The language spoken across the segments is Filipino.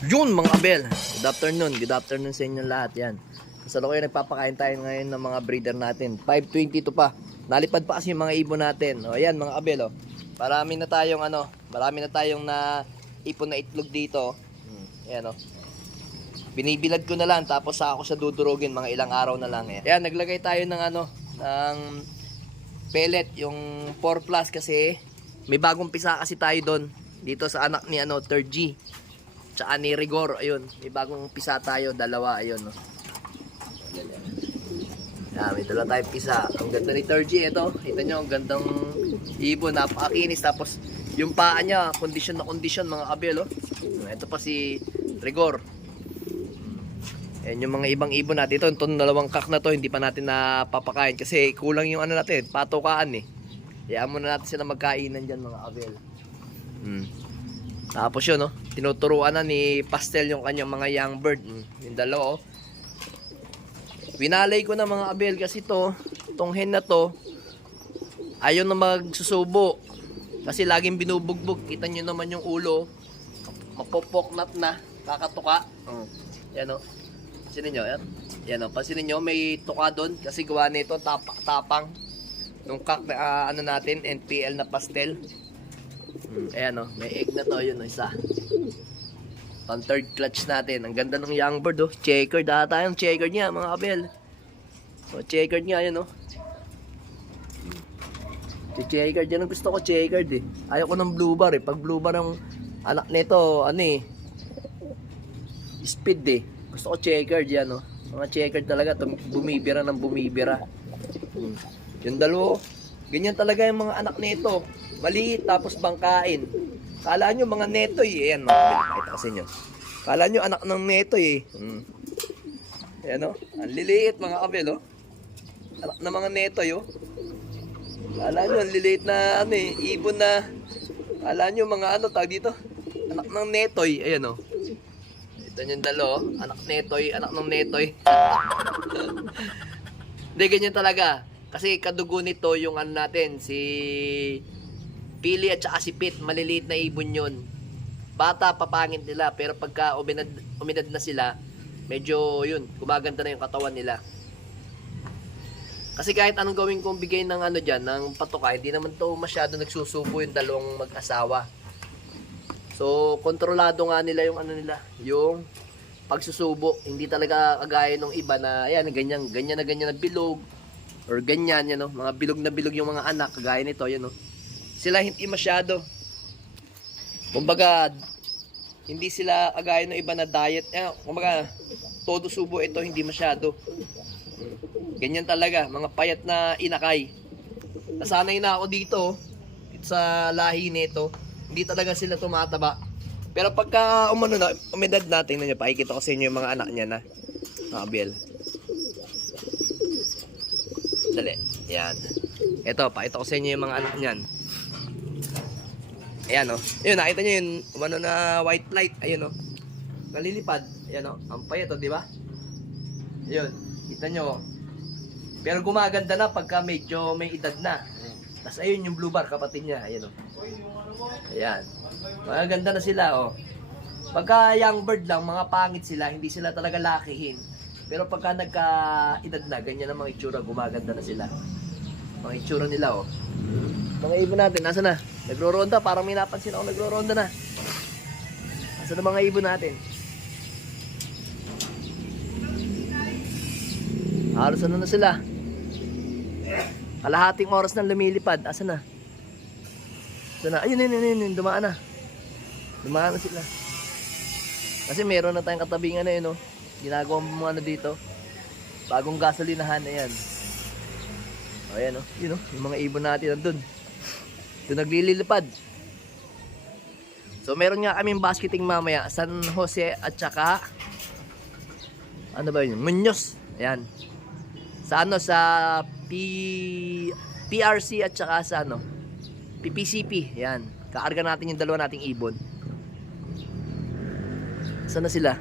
Yun mga abel, good afternoon sa inyo lahat yan. Kasalukuyan nagpapakain tayo ngayon ng mga breeder natin. 5:22 pa, nalipad pa kasi yung mga ibon natin. O yan mga abel, oh. Marami na tayong na ipon na itlog dito. Ayan, oh. Binibilad ko na lang tapos ako sa dudurugin mga ilang araw na lang. Ayan, naglagay tayo ng ng pellet, yung 4 plus kasi may bagong pisa kasi tayo doon. Dito sa anak ni 3G. Tsaka ni Rigor, ayun, may bagong pisa tayo, dalawa, ayun, no. Yan, may dalawa tayong pisa. Ang ganda ni 3G, ito, kita nyo, ang gandang ibon, napakakinis. Tapos, yung paa niya, kondisyon na kondisyon, mga kabel, oh. Ito pa si Rigor. Yan yung mga ibang ibon natin. Itong dalawang kak na to, hindi pa natin napapakain kasi kulang yung natin, patukaan eh. Hayaan muna natin sila magkainan dyan, mga kabel. Tapos yun, no, tinuturuan na ni Pastel yung kanyang mga young bird. Yung dalawa, oh. Winalay ko na mga abel kasi itong hen na to, ayaw na magsusubo. Kasi laging binubugbog. Kita nyo naman yung ulo, mapopoknat na, kakatuka. Yan, oh. Pansinin nyo, yan. Yan, oh. Pansinin nyo, may tuka doon kasi gawa nito, tapang. Nung kak na natin, NPL na Pastel. Ayan, oh, may egg na to, yun, isa. Pang third clutch natin. Ang ganda ng young bird, oh. Checkered, tayong checkered niya, mga kabel. So, checkered niya, yun, oh. Checkered yan ang gusto ko, checkered eh. Ayaw ko ng blue bar eh. Pag blue bar ang anak nito, speed eh. Gusto ko checkered yan, oh. Mga checkered talaga, bumibira ng bumibira. Yung dalawa, ganyan talaga yung mga anak nito. Maliit tapos bangkain. Kala nyo mga netoy. Ayan, no? Pakita kasi nyo. Kala nyo anak ng netoy eh. Ayan, no? Ang liliit mga kabel, oh. Anak ng mga netoy, oh. Kala nyo ang liliit na ibon na. Kala nyo mga tawag dito, anak ng netoy. Ayan, oh. Ito yung dalo, oh. Anak ng netoy. Hindi, ganyan talaga. Kasi kadugo nito yung natin, si Pili at saka si Pit, maliliit na ibon yun. Bata, papangit nila, pero pagka umidad na sila, medyo yun, gumaganda na yung katawan nila. Kasi kahit anong gawin kong bigay ng dyan, ng patuka, hindi naman to masyado nagsusubo yung dalawang mag-asawa. So, kontrolado nga nila yung yung pagsusubo. Hindi talaga kagaya ng iba na, ayan, ganyan na bilog, or ganyan, yan, no? Mga bilog na bilog yung mga anak, kagaya nito, yan, no? Sila hindi masyado. Kumbaga, hindi sila kagaya ng iba na diet. Kumbaga, todo subo ito, hindi masyado. Ganyan talaga, mga payat na inakay. Nasanay na ako dito sa lahi nito. Hindi talaga sila tumataba. Pero pagka umedad natin, tingnan nyo, pakikita ko sa inyo yung mga anak niya na. Abel. Dali, yan. Ito, pakita ko sa inyo yung mga anak niyan. Ayan, oh. Ayun, nakita nyo yung na white light. Ayun, oh. Nalilipad. Ayan, oh. Ang payat, oh, di ba? Ayun, kita nyo. Pero gumaganda na pagka medyo may edad na. Tapos ayun yung blue bar, kapatid niya. Ayan, oh. Ayan. Magaganda na sila, oh. Pagka young bird lang, mga pangit sila, hindi sila talaga lakihin. Pero pagka nagka-edad na, ganyan ang mga itsura, gumaganda na sila. Mga itsura nila, oh. Mga ibon natin, nasa na? Nagro-ronda, parang may napansin ako nagro-ronda na. Nasa na mga ibon natin? Halos na sila. Kalahating oras na lumilipad. Asa na? Asa na? Ayun, dumaan na. Dumaan na sila. Kasi meron na tayong katabingan na yun, oh. Ginagawa mo dito. Bagong gasolinahan na yan. O, ayan, oh. Yun, oh. Yung mga ibon natin nandun. Ito naglilipad. So meron nga kaming basketing mamaya, San Jose at saka ano ba yun? Muñoz. Ayan. Sa sa PRC at saka sa PPCP. Ayan. Kaarga natin yung dalawa nating ibon. Saan na sila?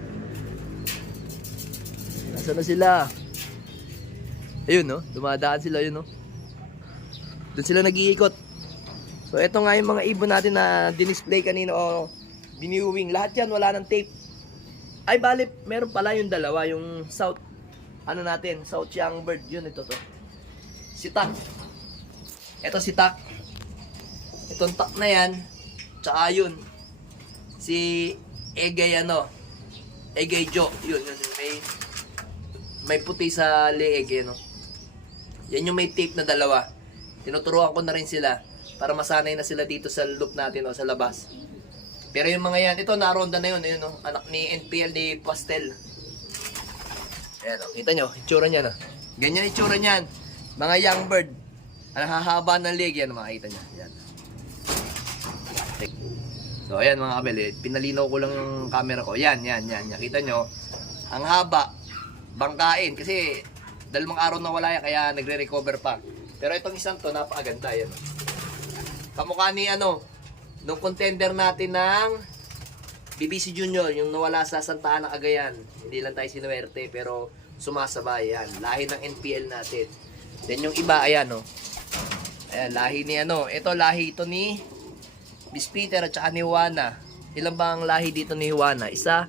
Nasaan na sila? Ayun, no? Dumadaan sila, yun, no? Doon sila nag-iikot. So ito nga yung mga ibon natin na dinisplay kanina o biniwing. Lahat yan wala ng tape. Ay, bali, meron pala yung dalawa, yung South, ano natin, South Young Bird, yun, ito to. Si Tak. Ito si Tak. Itong Tak na yan, tsaka yun, si Egay Egay Jo, yun, may puti sa leeg, no? Yan yung may tape na dalawa. Tinuturuan ko na rin sila para masanay na sila dito sa loop natin, sa labas. Pero yung mga yan, ito naronda na yun, ayun, anak ni NPL ni Pastel. Ayan, kita nyo, itsura niya, no? Ganyan itsura niyan. Mga young bird. Ang hahaba ng leg, yan, makikita nyo. Yan. So, ayan mga kabel, pinalinaw ko lang yung camera ko. Yan. Kita nyo, ang haba, bangkain. Kasi, dalawang araw na wala yan, kaya nagre-recover pa. Pero itong isang to, napakaganda, yan. Kamukha ni, nung contender natin ng BBC Junior, yung nawala sa Santa Ana, Cagayan. Hindi lang tayo sinuwerte, pero sumasabay, yan. Lahi ng NPL natin. Then yung iba, ayan, ayan, lahi ni, ito, lahi ito ni Miss Peter at saka ni Juana. Ilan ba ang lahi dito ni Juana? Isa,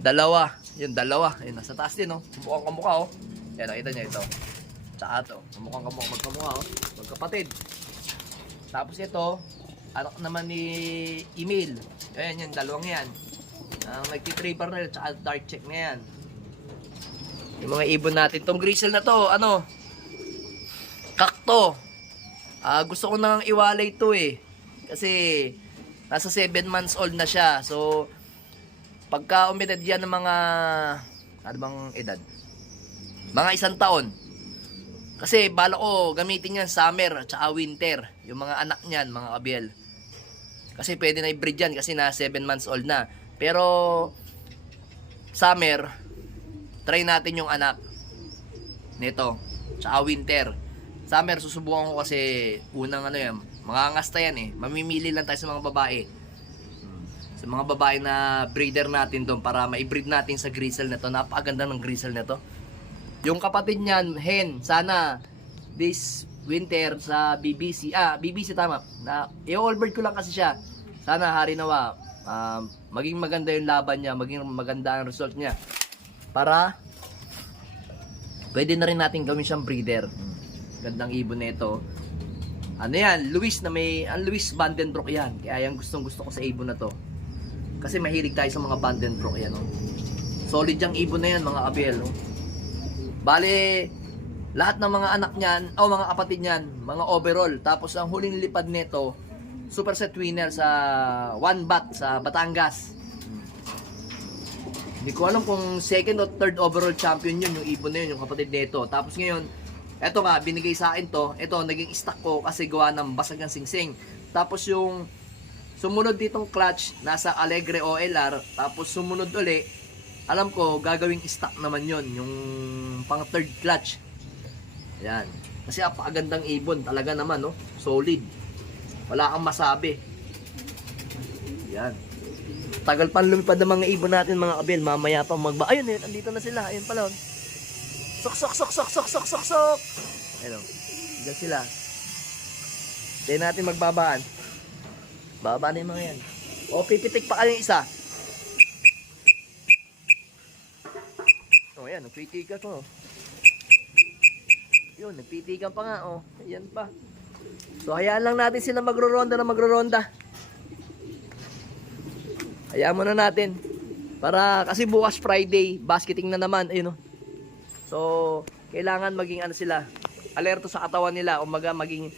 dalawa. Yun, dalawa. Ayun, nasa taas din, mukhang kamukha, Yan, nakita niya ito. Tsaka ito, mukhang kamukha, magkamukha, magkapatid. Tapos ito, anak naman ni Emil. Ayan, yan, dalawang yan. Nagtitriper na yun, tsaka dark check na yan. Yung mga ibon natin. Itong grizzle na to, kakto. Gusto ko nang iwalay ito kasi nasa 7 months old na siya. So, pagka umedad yan ng mga, ano bang edad? Mga 1 taon. Kasi bala ko gamitin yan summer at saka winter. Yung mga anak niyan, mga kabiel. Kasi pwede na i-breed yan kasi na 7 months old na. Pero summer, try natin yung anak nito. Tsaka winter. Summer, susubukan ko kasi unang yan, mga ngasta yan Mamimili lang tayo sa mga babae. Sa mga babae na breeder natin doon para ma-breed natin sa grizzle na to. Napakaganda ng grizzle na to. Yung kapatid niyan, hen, sana this winter sa BBC, BBC tama, na i-allbird ko lang kasi siya. Sana hari nawa, maging maganda yung laban niya, maging maganda ang result niya. Para pwede na rin natin gawin siyang breeder. Gandang ibon na ito. Ano yan, Luis Luis Vandenbroek yan. Kaya yung gustong gusto ko sa ibon na to. Kasi mahilig tayo sa mga Vandenbroek yan. Solid yung ibon na yan mga kabiel. Bale, lahat ng mga anak niyan, mga kapatid niyan, mga overall. Tapos ang huling lipad nito, super set winner sa 1 bat sa Batangas. Hindi ko alam kung second or third overall champion yun, yung ibon na yun, yung kapatid nito. Tapos ngayon, eto nga, binigay sa akin to. Ito, naging stock ko kasi gawa ng basag ng singsing. Tapos yung sumunod ditong clutch, nasa Alegre OLR. Tapos sumunod uli, alam ko, gagawing stock naman yon yung pang third clutch. Yan. Kasi apakagandang ibon. Talaga naman, solid. Wala kang masabi. Yan. Tagal pa lumipad ng mga ibon natin, mga kabil. Mamaya pa Ayun, andito na sila. Ayun pala. Sok. Ayun. Diyan sila. Hindi natin magbabaan. Babaan na yung mga yan. Pipitik pa kayo isa. Ayan, nagpitikan to. Yun, nagpitikan pa nga, Ayan pa. So, hayaan lang natin sila magro-ronda. Hayaan muna natin. Kasi bukas Friday, basketing na naman, ayun. So, kailangan maging sila, alerto sa katawan nila, o maging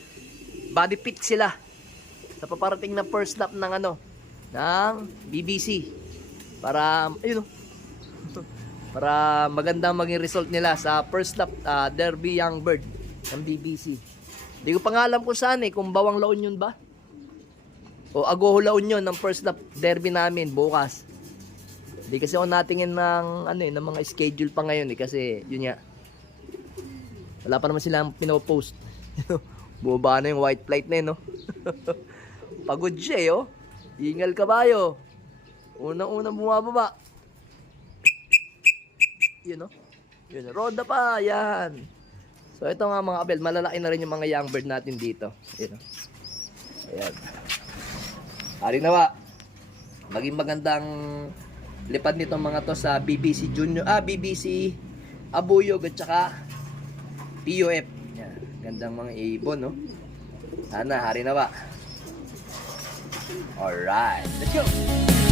body fit sila sa paparating na first lap ng BBC. Para, para magandang maging result nila sa first lap Derby Young Bird ng BBC. Hindi ko pa nga alam kung saan kung Bawang La Union ba? O Agoho La Union ng first lap derby namin bukas. Hindi kasi ako natingin ng ng mga schedule pa ngayon kasi yun nga. Wala pa naman silang pinopost. Bumaba na yung white flight na Pagod siya Ingal kabayo. Unang-unang bumababa. Yun roda pa, yan. So ito nga mga kabel, malalaki na rin yung mga young bird natin dito. Ayan. Hari nawa, maging magandang Lipad nitong mga to sa BBC Junior, BBC Abuyog at saka PUF. Yan, gandang mga ibon, no? Sana, hari na ba? Alright, let's go!